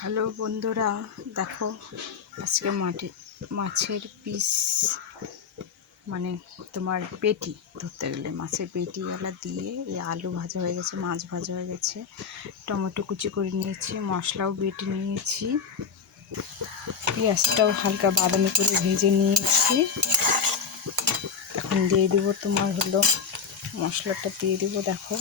Hello বন্ধুরা, দেখো আজকে মাছের পিস মানে তোমার পেটি ধরতে গেলে মাছের পেটিওয়ালা দিয়ে এই আলু ভাজা হয়ে গেছে, মাছ ভাজা হয়ে গেছে, টমেটো কুচি করে নিয়েছি, মশলাও বেটে নিয়েছি, পেঁয়াজটাও হালকা বাদামি করে ভেজে নিয়েছি। এখন দিয়ে দেবো তোমার হলো মশলাটা দিয়ে দেবো। দেখো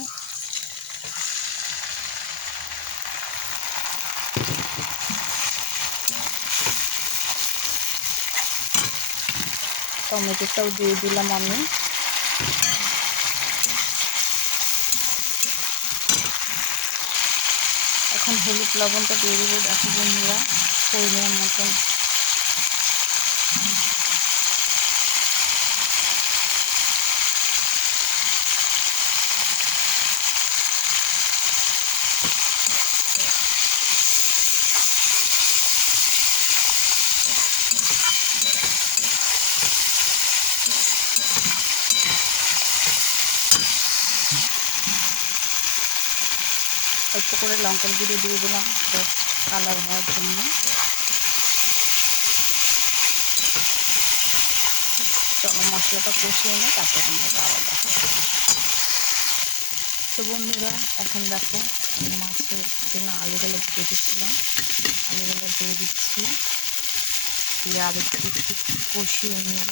টমেটোটাও দিয়ে দিলাম আমি। এখন হলুদ লবণটা দিয়ে দেবো। দেখো বন্ধুরা, পরিমাণ মতন অল্প করে লঙ্কার গুঁড়ো দিয়ে দিলাম কালার হওয়ার জন্য। চলো মশলাটা কষিয়ে নিই, তারপর আমরা আবার দেখো। তো বন্ধুরা, এখন দেখো মাছের জন্য আলুগুলো কেটেছিলাম, আলুগুলো দিয়ে দিচ্ছি, দিয়ে আলুটা একটু কষিয়ে নেব।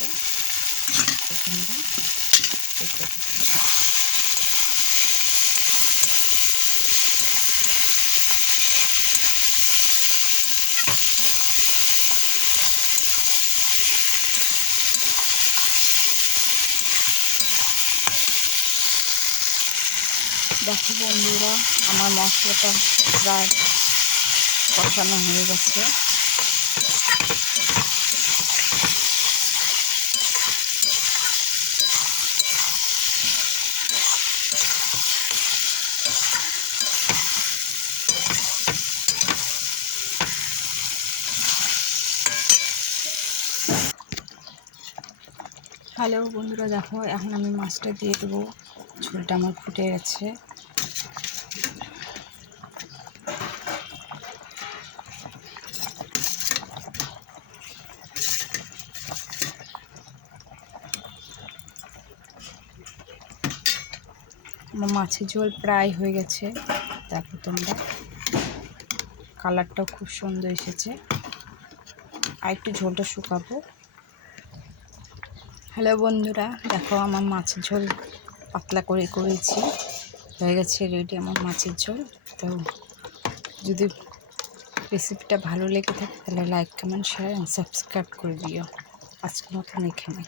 দেখো বন্ধুরা, আমার মশলাটা প্রায় কষানো হয়ে গেছে। হ্যালো বন্ধুরা, দেখো এখন আমি মাছটা দিয়ে দেবো। ঝোলটা আমার ফুটে গেছে। আমার মাছের ঝোল প্রায় হয়ে গেছে। দেখো তোমরা, কালারটাও খুব সুন্দর এসেছে। আর একটু ঝোলটা শুকাবো। হ্যালো বন্ধুরা, দেখো আমার মাছের ঝোল পাতলা করে করেছি, হয়ে গেছে রেডি আমার মাছের ঝোল। তো যদি রেসিপিটা ভালো লেগে থাকে তাহলে like, comment, share and subscribe করে দিও। আজকের মতন এখানে।